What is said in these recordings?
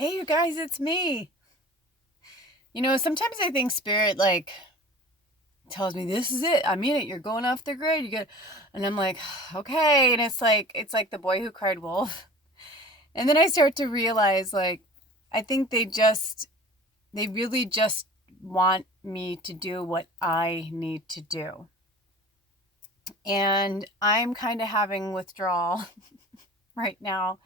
Hey, you guys, it's me. Sometimes I think spirit tells me this is it. I mean it. You're going off the grid. And I'm like, okay. And it's like the boy who cried wolf. And then I start to realize I think they really just want me to do what I need to do. And I'm kind of having withdrawal right now.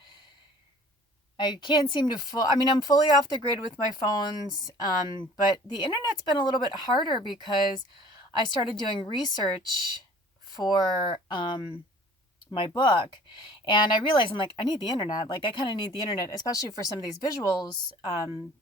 I can't seem to I'm fully off the grid with my phones, but the internet's been a little bit harder because I started doing research for my book, and I realized I'm like, I need the internet. Like, I kind of need the internet, especially for some of these visuals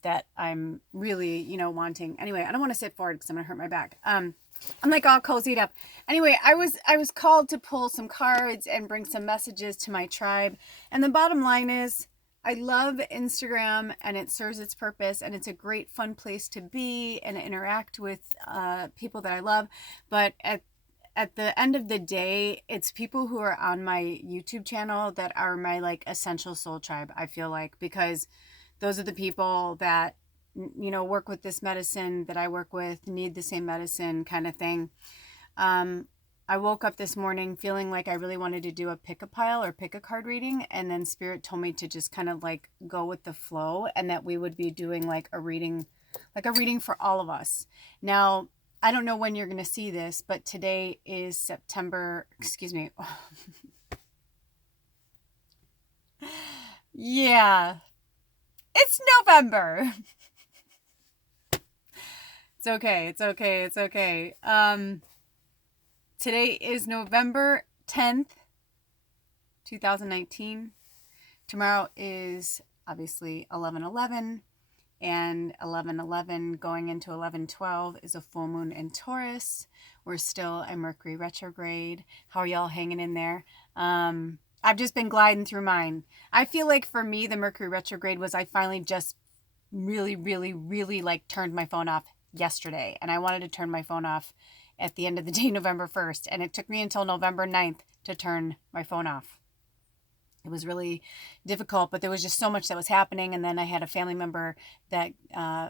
that I'm really, wanting. Anyway, I don't want to sit forward because I'm gonna hurt my back. I'm like all cozied up. Anyway, I was called to pull some cards and bring some messages to my tribe, and the bottom line is, I love Instagram and it serves its purpose and it's a great fun place to be and interact with people that I love. But at the end of the day, it's people who are on my YouTube channel that are my essential soul tribe, I feel like, because those are the people that work with this medicine that I work with, need the same medicine kind of thing. I woke up this morning feeling like I really wanted to do a pick a pile or pick a card reading, and then spirit told me to just kind of go with the flow, and that we would be doing a reading for all of us. Now, I don't know when you're going to see this, but today is September, excuse me. Yeah, it's November. It's okay. It's okay. It's okay. Today is November 10th, 2019. Tomorrow is obviously 11/11, and 11/11 going into 11/12 is a full moon in Taurus. We're still a Mercury retrograde. How are y'all hanging in there? I've just been gliding through mine. I feel like for me, the Mercury retrograde was I finally just really, really, really turned my phone off yesterday, and I wanted to turn my phone off at the end of the day, November 1st, and it took me until November 9th to turn my phone off. It was really difficult, but there was just so much that was happening, and then I had a family member that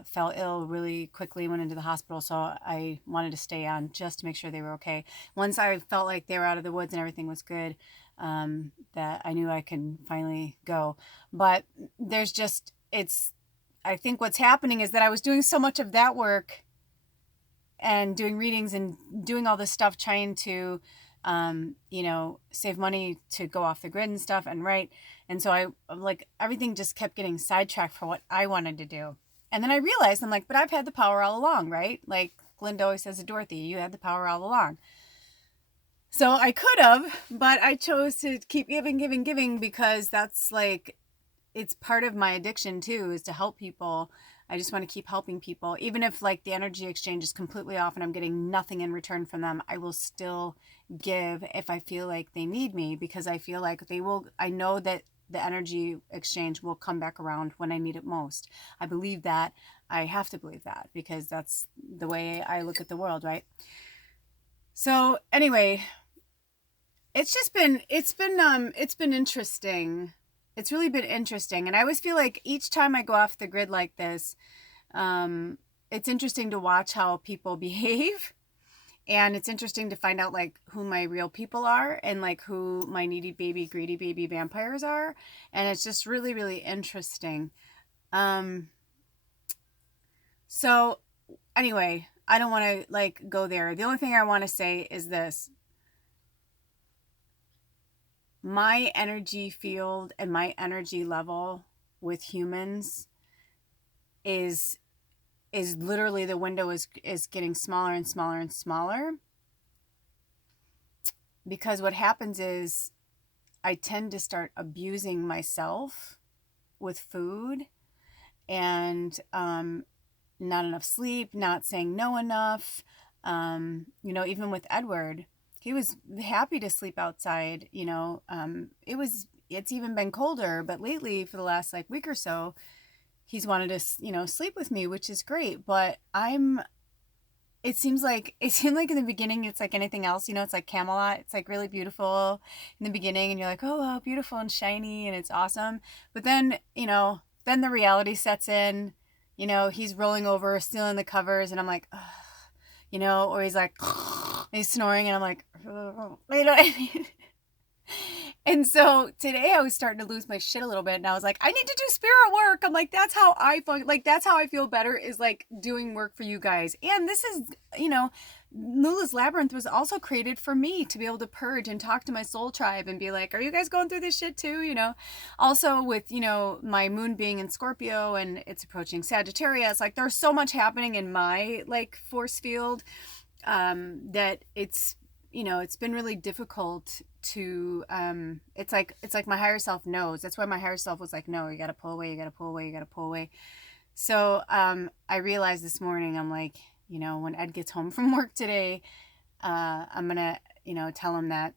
fell ill really quickly, went into the hospital, so I wanted to stay on just to make sure they were okay. Once I felt like they were out of the woods and everything was good, that I knew I could finally go. But there's just, I think what's happening is that I was doing so much of that work and doing readings and doing all this stuff, trying to, save money to go off the grid and stuff and write. And so everything just kept getting sidetracked for what I wanted to do. And then I realized, I'm like, but I've had the power all along, right? Like Glinda always says to Dorothy, you had the power all along. So I could have, but I chose to keep giving because that's it's part of my addiction too, is to help people. I just want to keep helping people. Even if the energy exchange is completely off and I'm getting nothing in return from them, I will still give if I feel like they need me, because I feel like they will. I know that the energy exchange will come back around when I need it most. I believe that. I have to believe that because that's the way I look at the world, right? So anyway, it's been interesting. It's really been interesting. And I always feel like each time I go off the grid like this, it's interesting to watch how people behave. And it's interesting to find out who my real people are and who my needy baby, greedy baby vampires are. And it's just really, really interesting. So anyway, I don't want to go there. The only thing I want to say is this. My energy field and my energy level with humans is literally, the window is getting smaller and smaller and smaller, because what happens is I tend to start abusing myself with food and not enough sleep, not saying no enough. Even with Edward, he was happy to sleep outside. It's even been colder, but lately for the last week or so, he's wanted to, sleep with me, which is great. But it seemed like in the beginning, it's like anything else, it's like Camelot. It's really beautiful in the beginning and you're like, oh, wow, beautiful and shiny and it's awesome. But then, then the reality sets in. You know, he's rolling over, stealing the covers, and I'm like, ugh, you know, or he's like, he's snoring, and I'm like, ugh, you know what I mean? And so today I was starting to lose my shit a little bit, and I was like, I need to do spirit work. I'm like, that's how I feel better, is like doing work for you guys. And this is, you know, Lula's Labyrinth was also created for me to be able to purge and talk to my soul tribe and be like, are you guys going through this shit too? You know, also with, you know, my moon being in Scorpio and it's approaching Sagittarius, like there's so much happening in my like force field that it's, you know, it's been really difficult to it's like my higher self knows. That's why my higher self was like, no, you got to pull away, you got to pull away, you got to pull away. So I realized this morning, I'm like, you know, when Ed gets home from work today, I'm gonna, you know, tell him that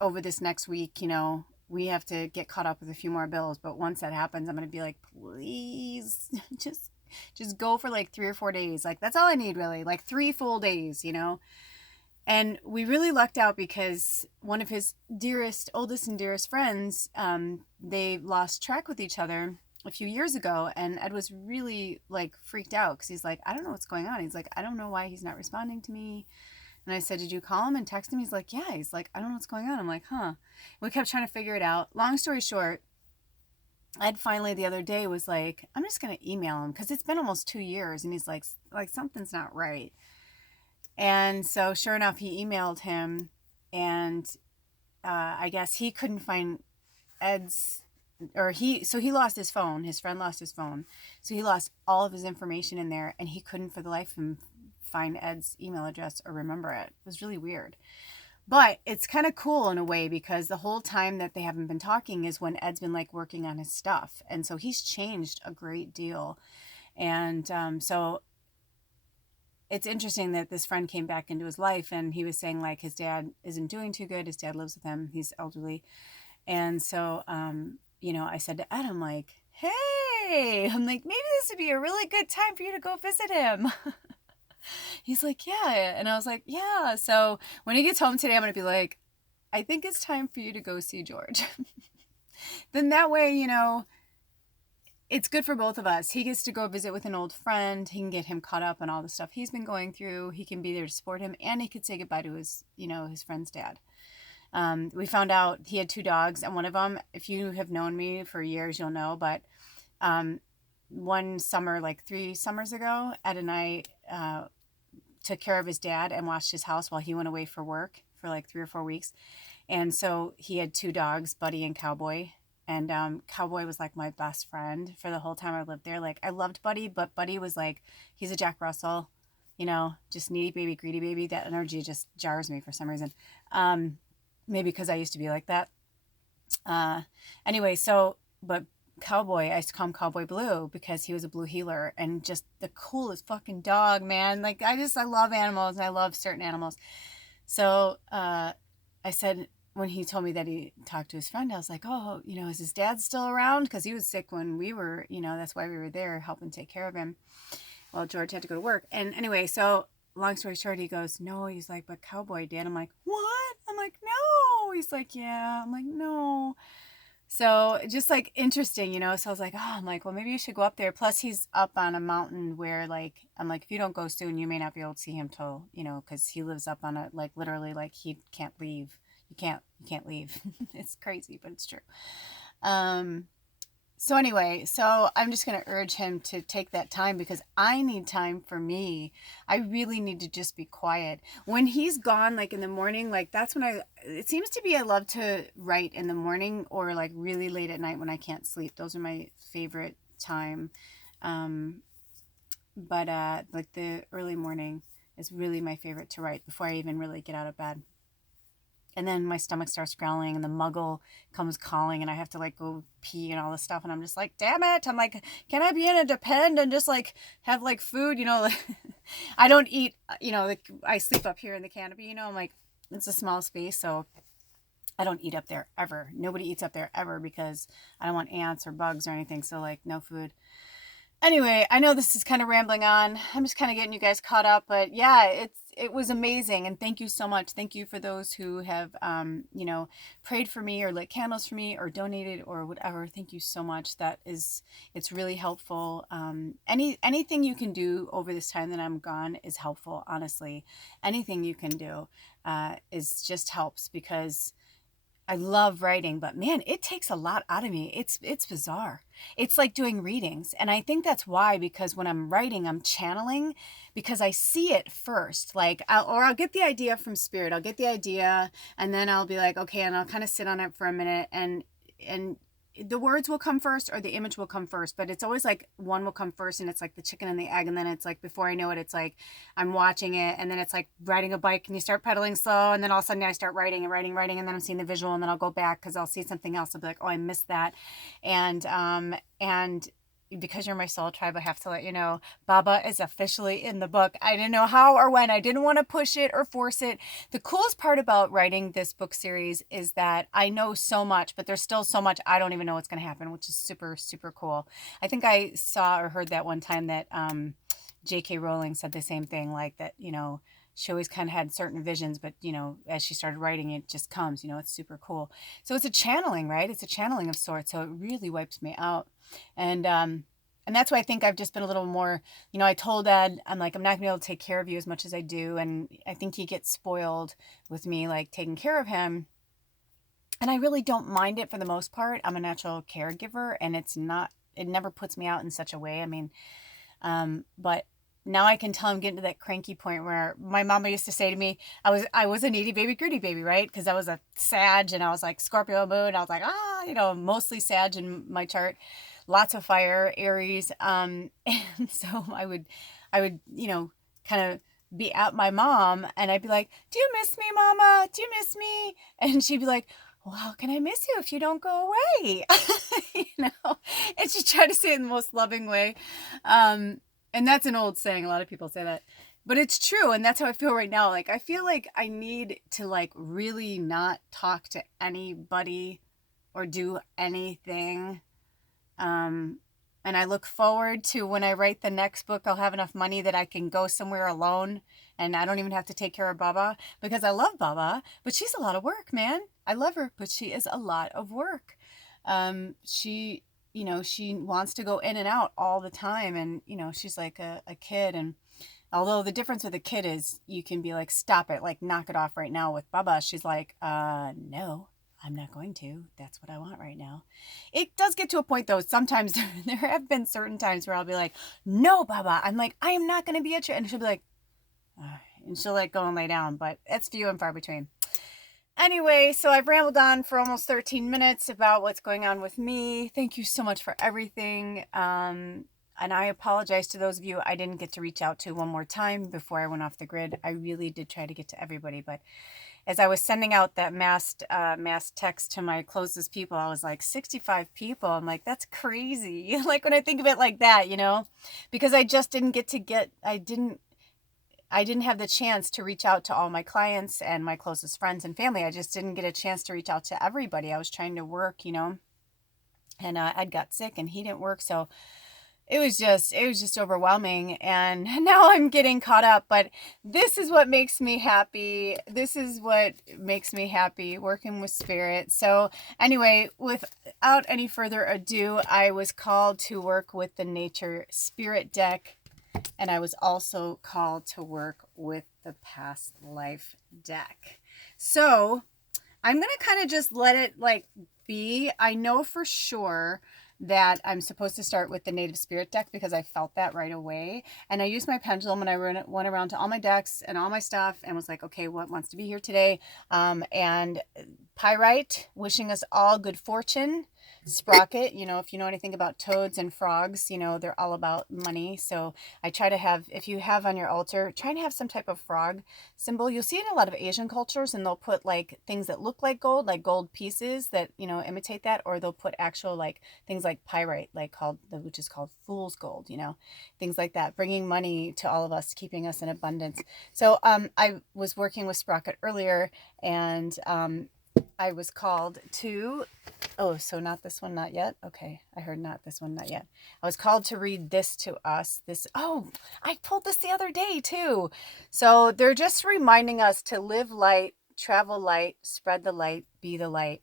over this next week, you know, we have to get caught up with a few more bills. But once that happens, I'm gonna be like, please just go for like 3 or 4 days. Like that's all I need, really, like 3 full days, you know. And we really lucked out because one of his oldest and dearest friends, they lost track with each other a few years ago. And Ed was really like freaked out because he's like, I don't know what's going on. He's like, I don't know why he's not responding to me. And I said, did you call him and text him? He's like, yeah. He's like, I don't know what's going on. I'm like, huh. We kept trying to figure it out. Long story short, Ed finally the other day was like, I'm just going to email him because it's been almost 2 years. And he's like something's not right. And so sure enough, he emailed him, and I guess he couldn't find Ed's, so he lost his phone. His friend lost his phone. So he lost all of his information in there, and he couldn't for the life of him find Ed's email address or remember it. It was really weird. But it's kind of cool in a way because the whole time that they haven't been talking is when Ed's been like working on his stuff. And so he's changed a great deal. And so it's interesting that this friend came back into his life, and he was saying like his dad isn't doing too good. His dad lives with him. He's elderly. And so, you know, I said to Ed, I'm like, hey, I'm like, maybe this would be a really good time for you to go visit him. He's like, yeah. And I was like, yeah. So when he gets home today, I'm going to be like, I think it's time for you to go see George. Then that way, you know, it's good for both of us. He gets to go visit with an old friend. He can get him caught up on all the stuff he's been going through. He can be there to support him, and he could say goodbye to his, you know, his friend's dad. We found out he had 2 dogs, and one of them, if you have known me for years, you'll know, but one summer, like 3 summers ago, Ed and I took care of his dad and watched his house while he went away for work for like 3 or 4 weeks. And so he had 2 dogs, Buddy and Cowboy. And Cowboy was like my best friend for the whole time I lived there. Like I loved Buddy, but Buddy was like, he's a Jack Russell, you know, just needy baby, greedy baby. That energy just jars me for some reason. Maybe because I used to be like that. Anyway, so, but Cowboy, I used to call him Cowboy Blue because he was a blue healer and just the coolest fucking dog, man. Like I love animals, and I love certain animals. So I said, when he told me that he talked to his friend, I was like, oh, you know, is his dad still around? Because he was sick when we were, you know, that's why we were there helping take care of him. Well, George had to go to work. And anyway, so long story short, he goes, no. He's like, but Cowboy did. I'm like, what? I'm like, no. He's like, yeah. I'm like, no. So just like interesting, you know. So I was like, oh, I'm like, well, maybe you should go up there. Plus he's up on a mountain where like, I'm like, if you don't go soon, you may not be able to see him till, you know, because he lives up on a, like literally like he can't leave. You can't leave. It's crazy, but it's true. So anyway, so I'm just going to urge him to take that time because I need time for me. I really need to just be quiet. When he's gone, like in the morning, like that's when it seems to be I love to write in the morning or like really late at night when I can't sleep. Those are my favorite time. But like the early morning is really my favorite to write before I even really get out of bed. And then my stomach starts growling and the muggle comes calling and I have to like go pee and all this stuff. And I'm just like, damn it. I'm like, can I be in a depend and just like have like food, you know, like I don't eat, you know, like I sleep up here in the canopy, you know, I'm like, it's a small space. So I don't eat up there ever. Nobody eats up there ever because I don't want ants or bugs or anything. So like no food. Anyway, I know this is kind of rambling on. I'm just kind of getting you guys caught up, but yeah, it was amazing. And thank you so much. Thank you for those who have, prayed for me or lit candles for me or donated or whatever. Thank you so much. It's really helpful. Anything you can do over this time that I'm gone is helpful. Honestly, anything you can do is just helps, because I love writing, but man, it takes a lot out of me. It's bizarre. It's like doing readings. And I think that's why, because when I'm writing, I'm channeling, because I see it first. Like, I'll get the idea from spirit. I'll get the idea, and then I'll be like, okay, and I'll kind of sit on it for a minute, and the words will come first or the image will come first, but it's always like one will come first, and it's like the chicken and the egg, and then it's like before I know it, it's like I'm watching it, and then it's like riding a bike and you start pedaling slow, and then all of a sudden I start writing, and then I'm seeing the visual, and then I'll go back because I'll see something else. I'll be like, oh, I missed that. And because you're my soul tribe, I have to let you know, Baba is officially in the book. I didn't know how or when. I didn't want to push it or force it. The coolest part about writing this book series is that I know so much, but there's still so much I don't even know what's going to happen, which is super, super cool. I think I saw or heard that one time that J.K. Rowling said the same thing, like that, she always kind of had certain visions, but, as she started writing, it just comes, it's super cool. So it's a channeling, right? It's a channeling of sorts. So it really wipes me out. And that's why I think I've just been a little more, I told Dad, I'm like, I'm not gonna be able to take care of you as much as I do. And I think he gets spoiled with me, like taking care of him. And I really don't mind it for the most part. I'm a natural caregiver, and it never puts me out in such a way. I mean, but now I can tell I'm getting to that cranky point where my mama used to say to me, I was a needy baby, gritty baby, right? Because I was a Sag, and I was like Scorpio moon. I was like, mostly Sag in my chart, lots of fire, Aries. And so I would, kind of be at my mom, and I'd be like, do you miss me, Mama? Do you miss me? And she'd be like, well, how can I miss you if you don't go away? And she tried to say it in the most loving way. And that's an old saying. A lot of people say that, but it's true. And that's how I feel right now. Like, I feel like I need to like really not talk to anybody or do anything. And I look forward to when I write the next book, I'll have enough money that I can go somewhere alone, and I don't even have to take care of Baba, because I love Baba, but she's a lot of work, man. I love her, but she is a lot of work. She wants to go in and out all the time, and, she's like a kid. And although the difference with a kid is you can be like, stop it, like knock it off right now. With Baba, she's like, no, I'm not going to. That's what I want right now. It does get to a point, though. Sometimes there have been certain times where I'll be like, no, Baba. I'm like, I am not going to be at your... And she'll be like, and she'll like go and lay down. But it's few and far between. Anyway, so I've rambled on for almost 13 minutes about what's going on with me. Thank you so much for everything. And I apologize to those of you I didn't get to reach out to one more time before I went off the grid. I really did try to get to everybody, but as I was sending out that mass text to my closest people, I was like, 65 people. I'm like, that's crazy. Like, when I think of it like that, because I just didn't I didn't have the chance to reach out to all my clients and my closest friends and family. I just didn't get a chance to reach out to everybody. I was trying to work, and I'd got sick and he didn't work. So it was just overwhelming, and now I'm getting caught up, but this is what makes me happy. This is what makes me happy, working with spirit. So anyway, without any further ado, I was called to work with the Nature Spirit deck, and I was also called to work with the Past Life deck. So I'm going to kind of just let it like be. I know for sure that I'm supposed to start with the Native Spirit deck because I felt that right away. And I used my pendulum and I went around to all my decks and all my stuff and was like, okay, what wants to be here today? And Pyrite, wishing us all good fortune. Sprocket, if you know anything about toads and frogs, they're all about money. So I try to have, if you have on your altar, try to have some type of frog symbol. You'll see it in a lot of Asian cultures, and they'll put like things that look like gold pieces that, imitate that, or they'll put actual like things like pyrite, which is called fool's gold, things like that, bringing money to all of us, keeping us in abundance. So I was working with Sprocket earlier, and I was called to, oh, so not this one, not yet. Okay. I heard not this one, not yet. I was called to read this to us. I pulled this the other day too. So they're just reminding us to live light, travel light, spread the light, be the light.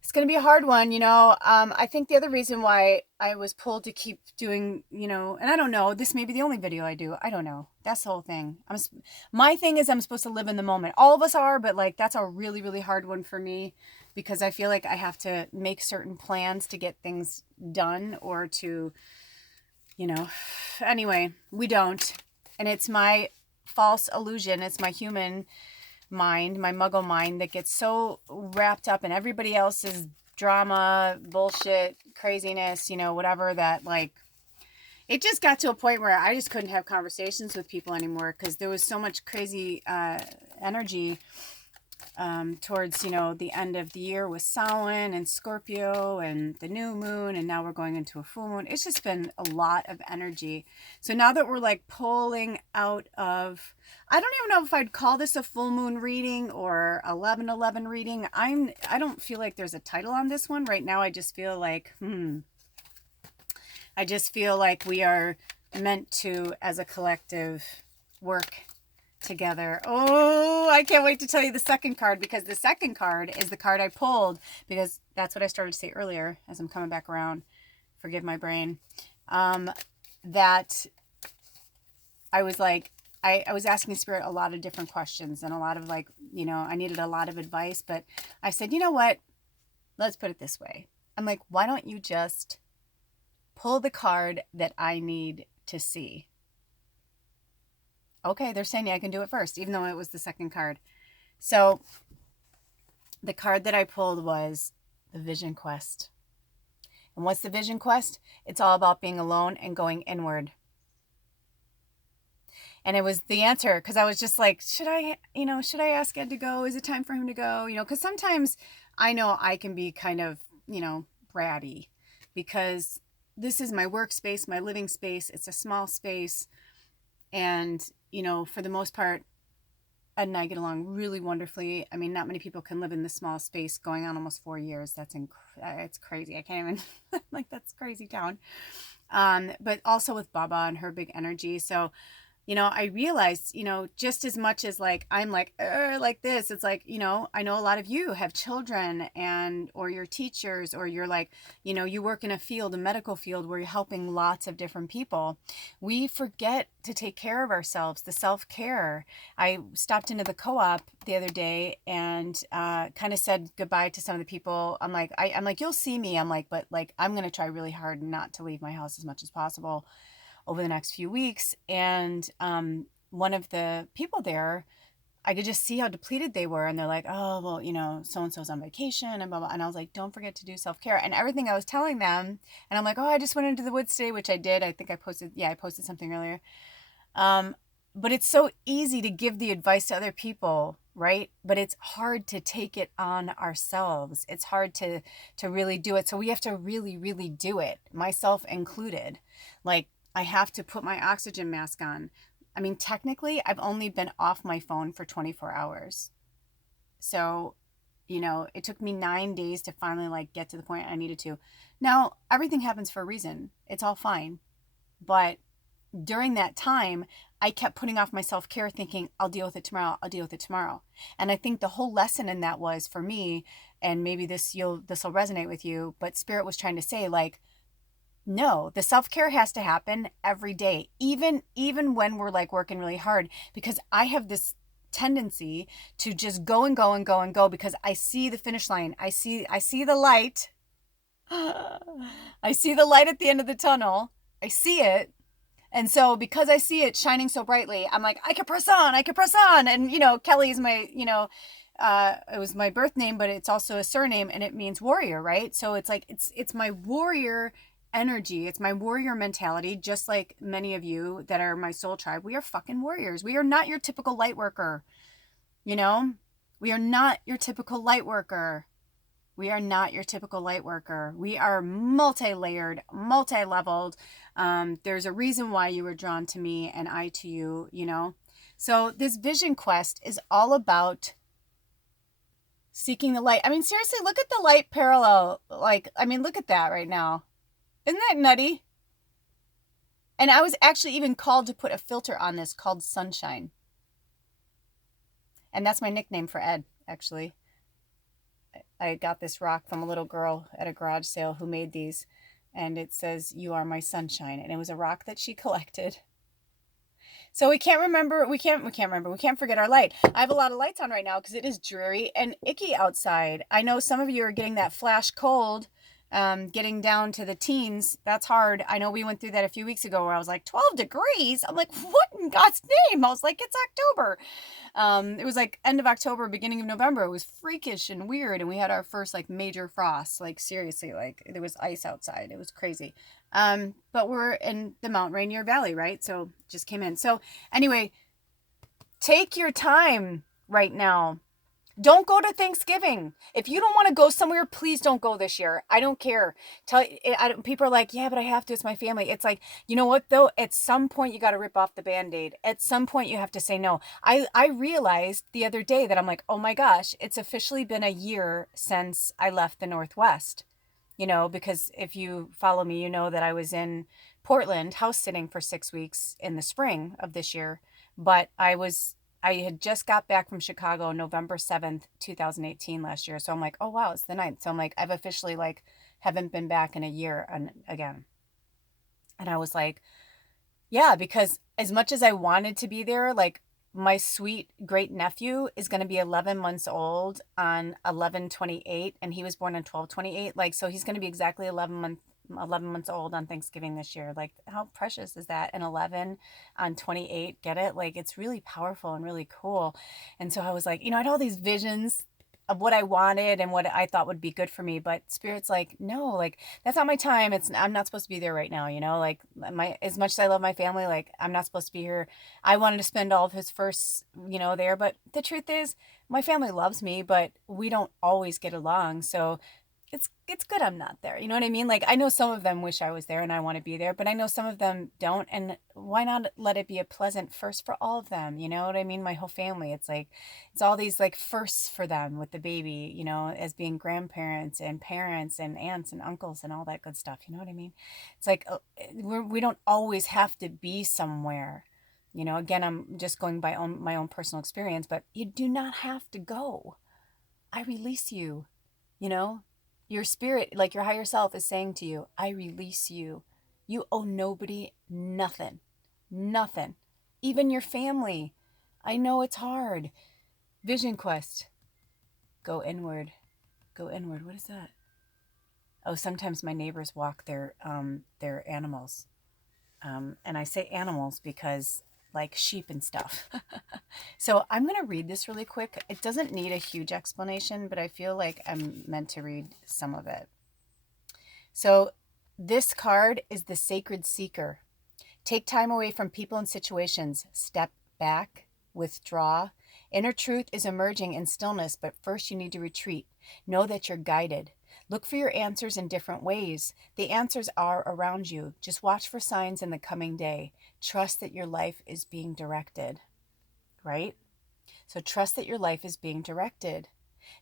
It's going to be a hard one, I think the other reason why I was pulled to keep doing, and I don't know, this may be the only video I do. I don't know. That's the whole thing. My thing is I'm supposed to live in the moment. All of us are, but like that's a really, really hard one for me because I feel like I have to make certain plans to get things done or to, anyway, we don't. And it's my false illusion. It's my human mind, my muggle mind that gets so wrapped up in everybody else's drama, bullshit, craziness, whatever, that like it just got to a point where I just couldn't have conversations with people anymore because there was so much crazy energy towards, the end of the year with Samhain and Scorpio and the new moon, and now we're going into a full moon. It's just been a lot of energy. So now that we're like pulling out of, I don't even know if I'd call this a full moon reading or 11/11 reading. I don't feel like there's a title on this one right now. I just feel like we are meant to, as a collective, work together. Oh, I can't wait to tell you the second card, because the second card is the card I pulled, because that's what I started to say earlier as I'm coming back around. Forgive my brain. That I was like, I was asking Spirit a lot of different questions and a lot of like, I needed a lot of advice, but I said, you know what? Let's put it this way. I'm like, why don't you just pull the card that I need to see? Okay, they're saying I can do it first, even though it was the second card. So the card that I pulled was the Vision Quest. And what's the Vision Quest? It's all about being alone and going inward. And it was the answer, because I was just like, should I ask Ed to go? Is it time for him to go? Because sometimes I know I can be kind of, bratty, because this is my workspace, my living space. It's a small space. And, for the most part, Ed and I get along really wonderfully. I mean, not many people can live in this small space going on almost 4 years. It's crazy. I can't even, like, that's crazy town. But also with Baba and her big energy. So, I realized, just as much as like, I'm like this, it's like, I know a lot of you have children or you're teachers, or you're like, you work in a medical field where you're helping lots of different people. We forget to take care of ourselves, the self-care. I stopped into the co-op the other day and kind of said goodbye to some of the people. I'm like, you'll see me. I'm like, but like, I'm going to try really hard not to leave my house as much as possible over the next few weeks. And one of the people there, I could just see how depleted they were. And they're like, oh, well, so-and-so's on vacation and blah, blah. And I was like, don't forget to do self-care. And everything I was telling them, and I'm like, oh, I just went into the woods today, which I did. I think I posted something earlier. But it's so easy to give the advice to other people, right? But it's hard to take it on ourselves. It's hard to really do it. So we have to really, really do it, myself included. Like, I have to put my oxygen mask on. I mean, technically, I've only been off my phone for 24 hours. So, it took me 9 days to finally like get to the point I needed to. Now, everything happens for a reason. It's all fine. But during that time, I kept putting off my self-care thinking, I'll deal with it tomorrow. I'll deal with it tomorrow. And I think the whole lesson in that was for me, and maybe this will resonate with you, but Spirit was trying to say like, no, the self-care has to happen every day, even when we're like working really hard, because I have this tendency to just go and go and go and go because I see the finish line. I see the light. I see the light at the end of the tunnel. I see it. And so because I see it shining so brightly, I'm like, I can press on. And, Kelly is my, it was my birth name, but it's also a surname and it means warrior, right? So it's like, it's my warrior energy. It's my warrior mentality, just like many of you that are my soul tribe. We are fucking warriors. We are not your typical light worker. We are not your typical light worker. We are not your typical light worker. We are multi-layered, multi-leveled. There's a reason why you were drawn to me and I to you, So this Vision Quest is all about Seeking the light. I mean, seriously, look at the light parallel. Like, I mean, look at that right now. Isn't that nutty? And I was actually even called to put a filter on this called Sunshine. And that's my nickname for Ed, actually. I got this rock from a little girl at a garage sale who made these. And it says, "You are my sunshine." And it was a rock that she collected. So we can't forget our light. I have a lot of lights on right now because it is dreary and icky outside. I know some of you are getting that flash cold, getting down to the teens. That's hard. I know we went through that a few weeks ago where I was like 12 degrees. I'm like, what in God's name? I was like, it's October. It was like end of October, beginning of November. It was freakish and weird. And we had our first like major frost, like seriously, like there was ice outside. It was crazy. But we're in the Mount Rainier Valley, right? So just came in. So anyway, take your time right now. Don't go to Thanksgiving. If you don't want to go somewhere, please don't go this year. I don't care. People are like, yeah, but I have to. It's my family. It's like, you know what though? At some point you got to rip off the Band-Aid. At some point you have to say no. I realized the other day that I'm like, oh my gosh, it's officially been a year since I left the Northwest. You know, because if you follow me, you know that I was in Portland house sitting for 6 weeks in the spring of this year. But I had just got back from Chicago November 7th, 2018 last year. So I'm like, oh wow, it's the 9th. So I'm like, I've officially like haven't been back in a year again. And I was like, yeah, because as much as I wanted to be there, like my sweet great nephew is going to be 11 months old on 11/28, and he was born on 12/28. Like, so he's going to be exactly 11 months old on Thanksgiving this year. Like, how precious is that? And 11 on 28, get it? Like, it's really powerful and really cool. And so I was like, I had all these visions of what I wanted and what I thought would be good for me, but Spirit's like, no, like that's not my time. I'm not supposed to be there right now, like as much as I love my family, like I'm not supposed to be here. I wanted to spend all of his first, there, but the truth is my family loves me, but we don't always get along. So it's good I'm not there. You know what I mean? Like I know some of them wish I was there and I want to be there, but I know some of them don't. And why not let it be a pleasant first for all of them? You know what I mean? My whole family. It's like, it's all these like firsts for them with the baby, as being grandparents and parents and aunts and uncles and all that good stuff. You know what I mean? It's like, we don't always have to be somewhere. Again, I'm just going by my own personal experience, but you do not have to go. I release you, your spirit, like your higher self is saying to you, I release you. You owe nobody nothing. Nothing. Even your family. I know it's hard. Vision quest. Go inward. Go inward. What is that? Oh, sometimes my neighbors walk their animals. And I say animals because like sheep and stuff. So I'm going to read this really quick. It doesn't need a huge explanation, but I feel like I'm meant to read some of it. So this card is the Sacred Seeker. Take time away from people and situations. Step back. Withdraw. Inner truth is emerging in stillness, but first you need to retreat. Know that you're guided. Look for your answers in different ways. The answers are around you. Just watch for signs in the coming day. Trust that your life is being directed, right? So trust that your life is being directed.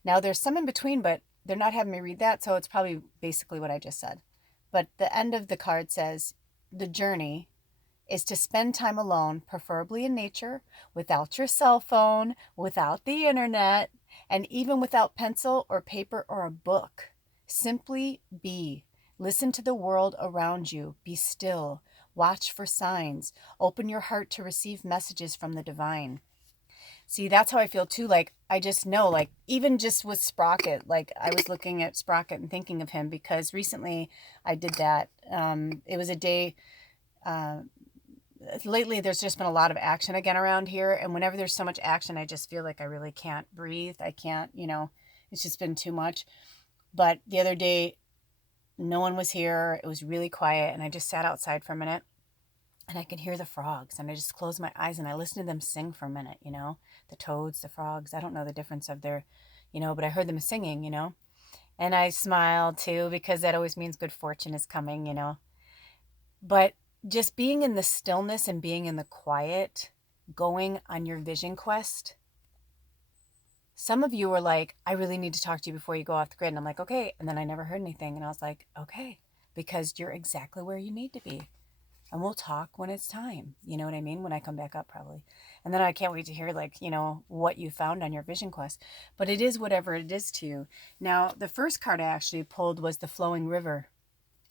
Now there's some in between, but they're not having me read that, so it's probably basically what I just said. But the end of the card says, the journey is to spend time alone, preferably in nature, without your cell phone, without the internet, and even without pencil or paper or a book. Simply be. Listen to the world around you. Be still. Watch for signs. Open your heart to receive messages from the divine. See, that's how I feel too. Like, I just know, like, even just with Sprocket, like, I was looking at Sprocket and thinking of him because recently I did that. It was a day, lately there's just been a lot of action again around here. And whenever there's so much action, I just feel like I really can't breathe. I can't, it's just been too much. But the other day, no one was here. It was really quiet. And I just sat outside for a minute and I could hear the frogs. And I just closed my eyes and I listened to them sing for a minute, the toads, the frogs. I don't know the difference of their, but I heard them singing, And I smiled too because that always means good fortune is coming, But just being in the stillness and being in the quiet, going on your vision quest, Some of you were like, I really need to talk to you before you go off the grid. And I'm like, okay. And then I never heard anything. And I was like, okay, because you're exactly where you need to be. And we'll talk when it's time. You know what I mean? When I come back up, probably. And then I can't wait to hear, like, you know, what you found on your vision quest. But it is whatever it is to you. Now, the first card I actually pulled was the flowing river.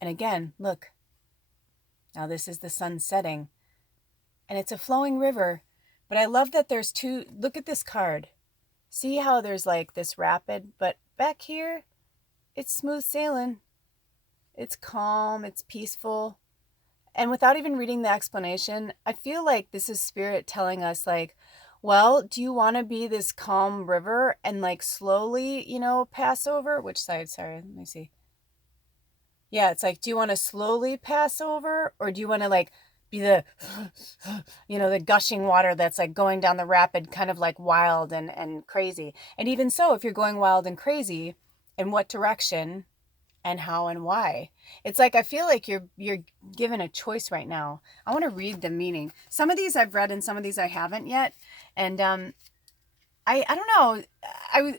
And again, look. Now, this is the sun setting. And it's a flowing river. But I love that there's two. Look at this card. See how there's like this rapid, but back here, it's smooth sailing. It's calm, it's peaceful. And without even reading the explanation, I feel like this is spirit telling us like, well, do you want to be this calm river and like slowly, you know, pass over? Which side? Sorry, let me see. Yeah, it's like, do you want to slowly pass over or do you want to like be the, you know, the gushing water that's like going down the rapid, kind of like wild and crazy. And even so, if you're going wild and crazy, in what direction and how and why? It's like, I feel like you're given a choice right now. I want to read the meaning. Some of these I've read and some of these I haven't yet. And I don't know.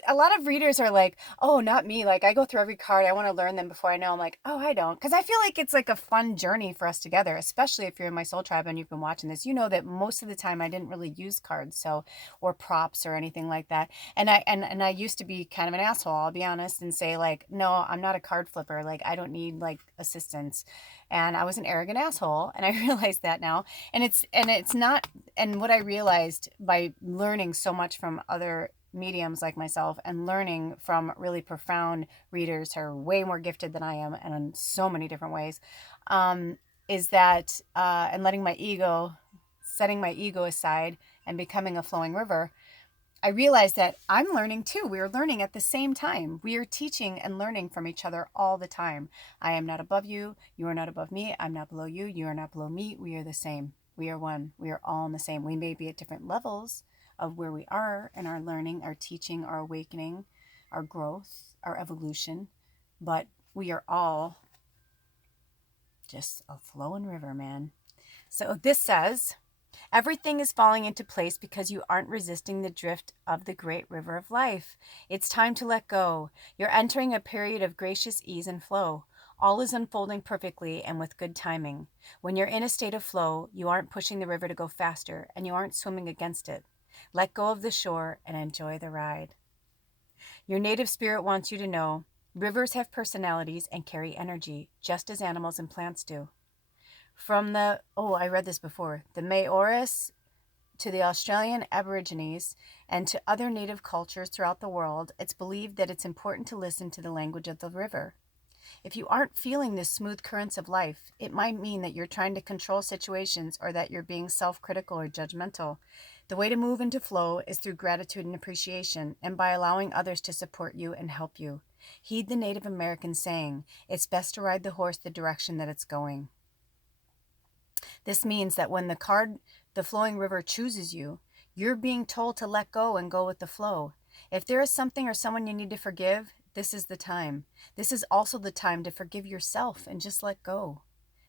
A lot of readers are like, oh, not me. Like, I go through every card. I want to learn them before I know. I'm like, oh, I don't. Because I feel like it's like a fun journey for us together, especially if you're in my soul tribe and you've been watching this. You know that most of the time I didn't really use cards, so, or props or anything like that. And I used to be kind of an asshole, I'll be honest, and say like, no, I'm not a card flipper. Like, I don't need like assistance. And I was an arrogant asshole, and I realized that now. And it's not. And what I realized by learning so much from other mediums like myself and learning from really profound readers who are way more gifted than I am and in so many different ways, is that and setting my ego aside and becoming a flowing river, I realized that I'm learning too. We are learning at the same time. We are teaching and learning from each other all the time. I am not above you. You are not above me. I'm not below you. You are not below me. We are the same. We are one. We are all in the same. We may be at different levels of where we are in our learning, our teaching, our awakening, our growth, our evolution, but we are all just a flowing river, man. So this says, everything is falling into place because you aren't resisting the drift of the great river of life. It's time to let go. You're entering a period of gracious ease and flow. All is unfolding perfectly and with good timing. When you're in a state of flow, you aren't pushing the river to go faster and you aren't swimming against it. Let go of the shore and enjoy the ride. Your native spirit wants you to know rivers have personalities and carry energy, just as animals and plants do. From the, I read this before, the Maoris to the Australian Aborigines and to other native cultures throughout the world, it's believed that it's important to listen to the language of the river. If you aren't feeling the smooth currents of life, it might mean that you're trying to control situations or that you're being self-critical or judgmental. The way to move into flow is through gratitude and appreciation and by allowing others to support you and help you. Heed the Native American saying, it's best to ride the horse the direction that it's going. This means that when the flowing river chooses you, you're being told to let go and go with the flow. If there is something or someone you need to forgive, this is the time. This is also the time to forgive yourself and just let go.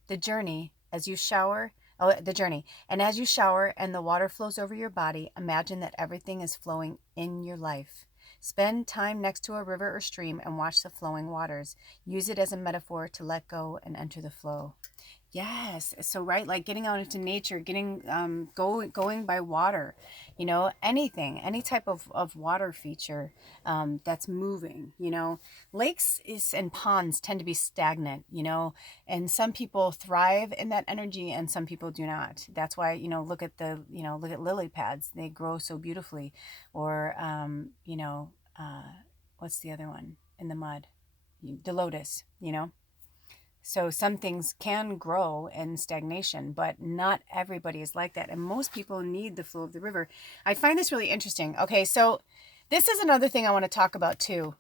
And as you shower and the water flows over your body, imagine that everything is flowing in your life. Spend time next to a river or stream and watch the flowing waters. Use it as a metaphor to let go and enter the flow. Yes. So, right, like getting out into nature, going by water, you know, anything, any type of water feature that's moving, you know. Lakes and ponds tend to be stagnant, you know, and some people thrive in that energy and some people do not. That's why, you know, look at lily pads. They grow so beautifully. Or, what's the other one in the mud? The lotus, you know. So some things can grow in stagnation, but not everybody is like that. And most people need the flow of the river. I find this really interesting. Okay, so this is another thing I want to talk about too.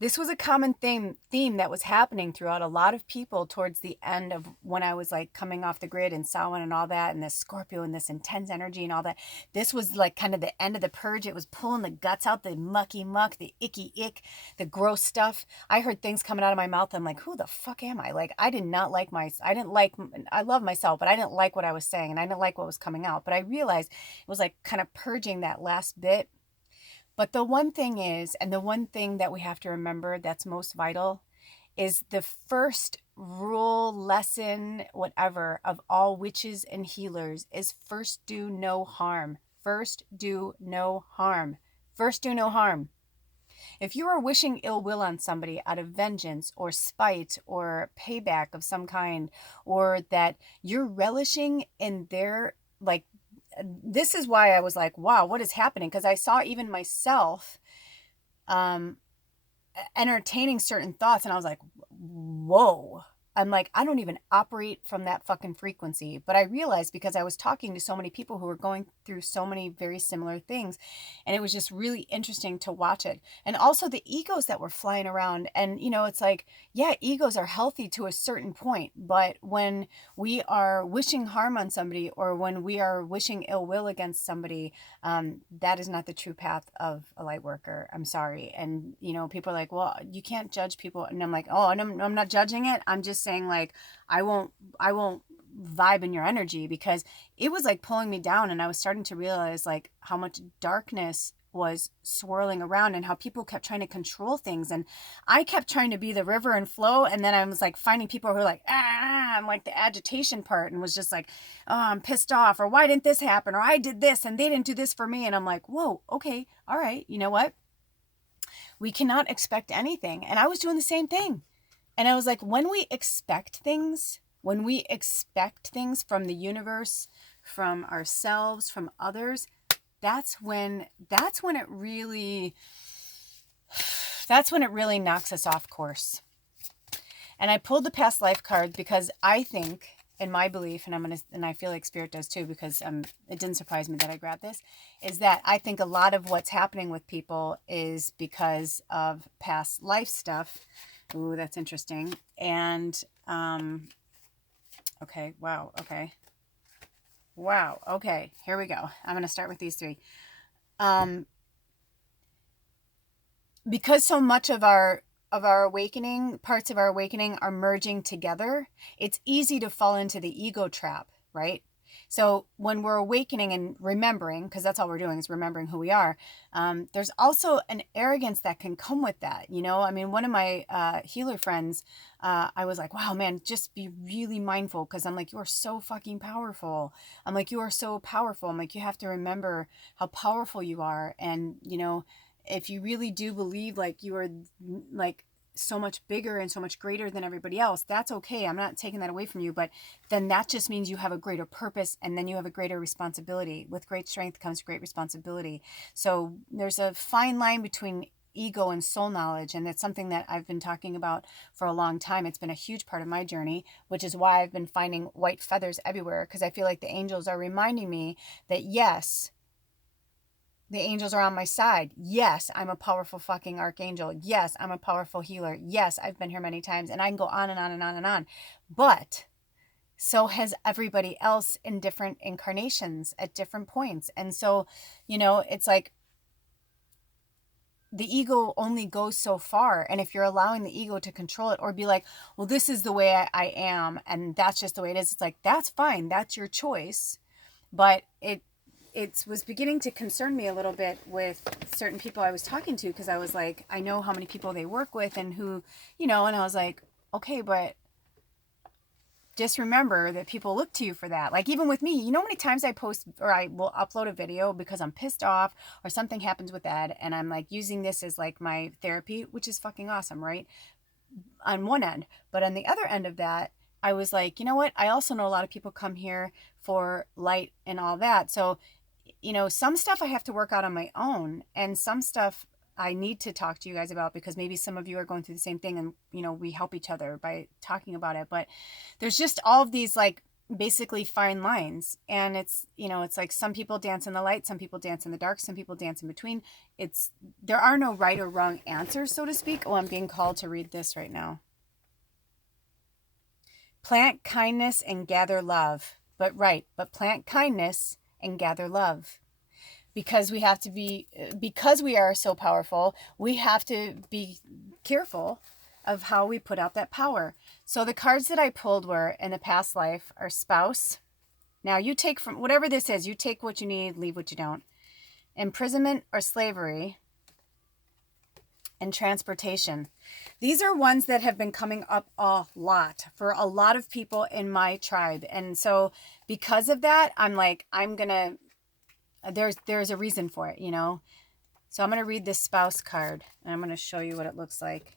This was a common theme that was happening throughout a lot of people towards the end of when I was like coming off the grid and Samhain and all that, and this Scorpio and this intense energy and all that. This was like kind of the end of the purge. It was pulling the guts out, the mucky muck, the icky ick, the gross stuff. I heard things coming out of my mouth. I'm like, who the fuck am I? Like, I love myself, but I didn't like what I was saying and I didn't like what was coming out. But I realized it was like kind of purging that last bit. But the one thing is, and the one thing that we have to remember that's most vital, is the first rule, lesson, whatever, of all witches and healers is first do no harm. First do no harm. First do no harm. If you are wishing ill will on somebody out of vengeance or spite or payback of some kind, or that you're relishing in their, like, this is why I was like, wow, what is happening? Because I saw even myself entertaining certain thoughts, and I was like, whoa. I'm like, I don't even operate from that fucking frequency. But I realized, because I was talking to so many people who were going through so many very similar things, and it was just really interesting to watch it. And also the egos that were flying around. And, it's like, yeah, egos are healthy to a certain point. But when we are wishing harm on somebody, or when we are wishing ill will against somebody, that is not the true path of a light worker. I'm sorry. And, people are like, well, you can't judge people. And I'm like, oh, I'm not judging it. I'm just saying, like, I won't vibe in your energy, because it was like pulling me down, and I was starting to realize like how much darkness was swirling around, and how people kept trying to control things, and I kept trying to be the river and flow, and then I was like finding people who were like, I'm like the agitation part, and was just like, oh, I'm pissed off, or why didn't this happen, or I did this and they didn't do this for me, and I'm like, whoa, okay, all right, you know what, we cannot expect anything. And I was doing the same thing. And I was like, when we expect things from the universe, from ourselves, from others, that's when it really knocks us off course. And I pulled the past life card because I think, in my belief, and I feel like Spirit does too, because it didn't surprise me that I grabbed this, is that I think a lot of what's happening with people is because of past life stuff. Ooh, that's interesting. And, okay, wow, okay. Wow, okay, here we go. I'm going to start with these three. Because so much of our awakening, parts of our awakening are merging together, it's easy to fall into the ego trap, right? So when we're awakening and remembering, because that's all we're doing is remembering who we are, there's also an arrogance that can come with that. One of my healer friends, I was like, wow, man, just be really mindful, because I'm like, you are so fucking powerful. I'm like, you are so powerful. I'm like, you have to remember how powerful you are. And, if you really do believe like you are like so much bigger and so much greater than everybody else, that's okay. I'm not taking that away from you, but then that just means you have a greater purpose, and then you have a greater responsibility. With great strength comes great responsibility. So there's a fine line between ego and soul knowledge, and it's something that I've been talking about for a long time. It's been a huge part of my journey, which is why I've been finding white feathers everywhere, because I feel like the angels are reminding me that yes, the angels are on my side. Yes, I'm a powerful fucking archangel. Yes, I'm a powerful healer. Yes, I've been here many times, and I can go on and on and on and on. But so has everybody else in different incarnations at different points. And so, it's like the ego only goes so far. And if you're allowing the ego to control it, or be like, well, this is the way I am, and that's just the way it is, it's like, that's fine. That's your choice. But it was beginning to concern me a little bit with certain people I was talking to, because I was like, I know how many people they work with and who, and I was like, okay, but just remember that people look to you for that. Like, even with me, how many times I post, or I will upload a video because I'm pissed off or something happens with Ed, and I'm like using this as like my therapy, which is fucking awesome, right? On one end. But on the other end of that, I was like, you know what? I also know a lot of people come here for light and all that. So, some stuff I have to work out on my own, and some stuff I need to talk to you guys about, because maybe some of you are going through the same thing, and, we help each other by talking about it. But there's just all of these like basically fine lines. And it's, it's like some people dance in the light, some people dance in the dark, some people dance in between. There are no right or wrong answers, so to speak. Oh, I'm being called to read this right now. Plant kindness and gather love. But plant kindness and gather love. Because we are so powerful, we have to be careful of how we put out that power. So the cards that I pulled were, in the past life, are spouse. Now you take from whatever this is, you take what you need, leave what you don't. Imprisonment or slavery. and transportation. These are ones that have been coming up a lot for a lot of people in my tribe. And so because of that, I'm like, there's a reason for it, you know? So I'm going to read this spouse card and I'm going to show you what it looks like.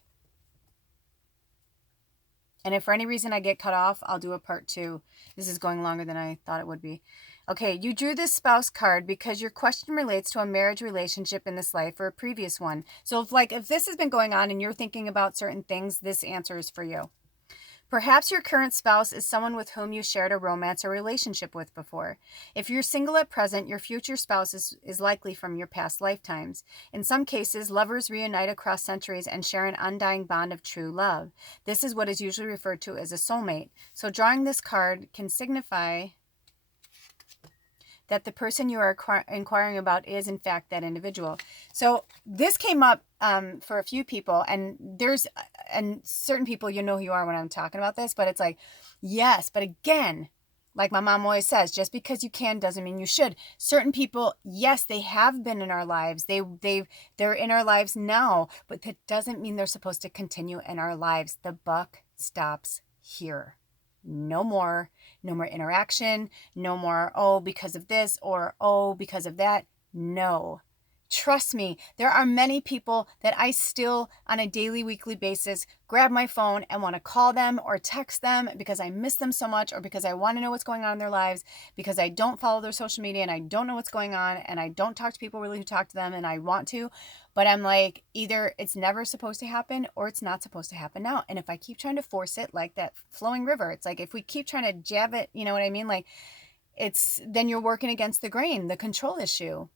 And if for any reason I get cut off, I'll do a part 2. This is going longer than I thought it would be. Okay, you drew this spouse card because your question relates to a marriage relationship in this life or a previous one. So if this has been going on and you're thinking about certain things, this answer is for you. Perhaps your current spouse is someone with whom you shared a romance or relationship with before. If you're single at present, your future spouse is likely from your past lifetimes. In some cases, lovers reunite across centuries and share an undying bond of true love. This is what is usually referred to as a soulmate. So drawing this card can signify that the person you are inquiring about is in fact that individual. So this came up for a few people, and certain people, you know who you are when I'm talking about this, but it's like, yes, but again, like my mom always says, just because you can doesn't mean you should. Certain people, yes, they have been in our lives. They're in our lives now, but that doesn't mean they're supposed to continue in our lives. The buck stops here. No more interaction, no more, oh, because of this or oh, because of that. No. Trust me, there are many people that I still on a daily, weekly basis grab my phone and want to call them or text them because I miss them so much, or because I want to know what's going on in their lives, because I don't follow their social media and I don't know what's going on and I don't talk to people really who talk to them and I want to. But I'm like, either it's never supposed to happen or it's not supposed to happen now. And if I keep trying to force it like that flowing river, it's like if we keep trying to jab it, you know what I mean? Like then you're working against the grain, the control issue.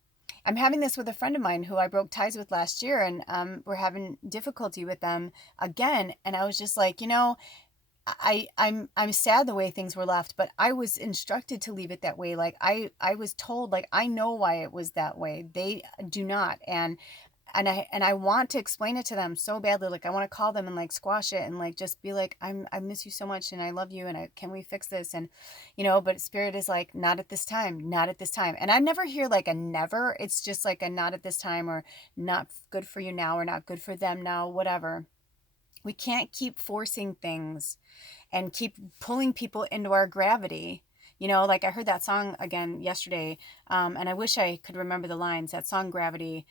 I'm having this with a friend of mine who I broke ties with last year, and we're having difficulty with them again. And I was just like, I'm sad the way things were left, but I was instructed to leave it that way. Like I was told, like, I know why it was that way. They do not. And I want to explain it to them so badly. Like I want to call them and like squash it and like just be like, I miss you so much and I love you and can we fix this? And but Spirit is like, not at this time, not at this time. And I never hear like a never. It's just like a not at this time, or not good for you now, or not good for them now, whatever. We can't keep forcing things and keep pulling people into our gravity. Like I heard that song again yesterday, and I wish I could remember the lines. That song, Gravity.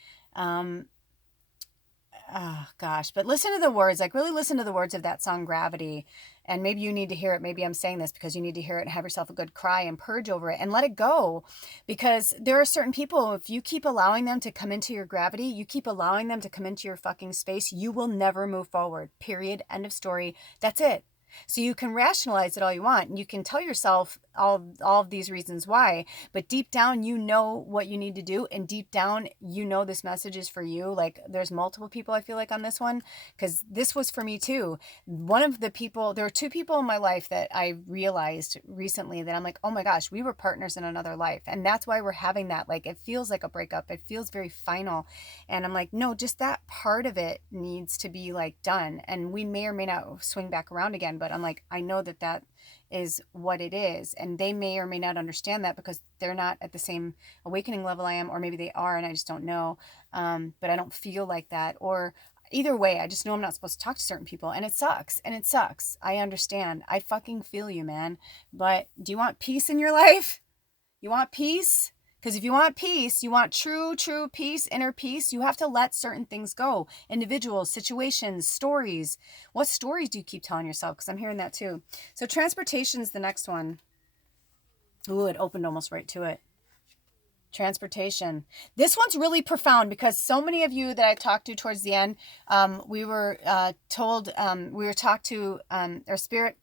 Oh gosh, but listen to the words, like really listen to the words of that song, Gravity. And maybe you need to hear it. Maybe I'm saying this because you need to hear it and have yourself a good cry and purge over it and let it go. Because there are certain people, if you keep allowing them to come into your gravity, you keep allowing them to come into your fucking space, you will never move forward. Period. End of story. That's it. So you can rationalize it all you want, and you can tell yourself all of these reasons why, but deep down, you know what you need to do. And deep down, this message is for you. Like there's multiple people I feel like on this one, because this was for me too. One of the people, there are 2 people in my life that I realized recently that I'm like, oh my gosh, we were partners in another life. And that's why we're having that. Like, it feels like a breakup. It feels very final. And I'm like, no, just that part of it needs to be like done. And we may or may not swing back around again, but I'm like, I know that is what it is. And they may or may not understand that because they're not at the same awakening level I am, or maybe they are and I just don't know. But I don't feel like that. Or either way, I just know I'm not supposed to talk to certain people, and it sucks. I understand. I fucking feel you, man. But do you want peace in your life? You want peace? Because if you want peace, you want true peace, inner peace, you have to let certain things go. Individuals, situations, stories. What stories do you keep telling yourself? Because I'm hearing that too. So transportation is the next one. Ooh, it opened almost right to it. Transportation. This one's really profound because so many of you that I talked to towards the end, we were told, we were talked to, our spirit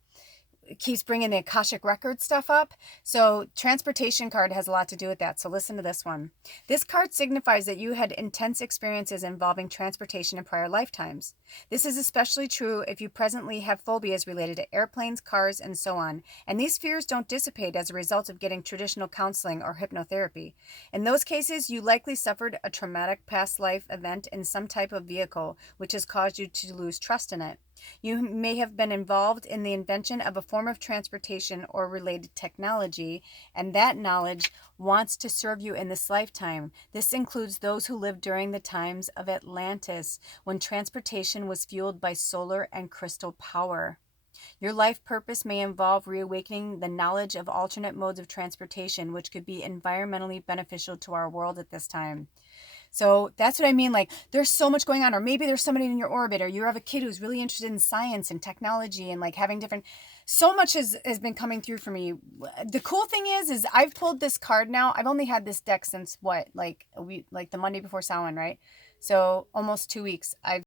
keeps bringing the Akashic record stuff up. So transportation card has a lot to do with that. So listen to this one. This card signifies that you had intense experiences involving transportation in prior lifetimes. This is especially true if you presently have phobias related to airplanes, cars, and so on. And these fears don't dissipate as a result of getting traditional counseling or hypnotherapy. In those cases, you likely suffered a traumatic past life event in some type of vehicle, which has caused you to lose trust in it. You may have been involved in the invention of a form of transportation or related technology, and that knowledge wants to serve you in this lifetime. This includes those who lived during the times of Atlantis, when transportation was fueled by solar and crystal power. Your life purpose may involve reawakening the knowledge of alternate modes of transportation, which could be environmentally beneficial to our world at this time. So that's what I mean. Like, there's so much going on, or maybe there's somebody in your orbit, or you have a kid who's really interested in science and technology and like having different, so much has been coming through for me. The cool thing is I've pulled this card now. I've only had this deck since what, like a week, like the Monday before Samhain, right? So almost 2 weeks. I've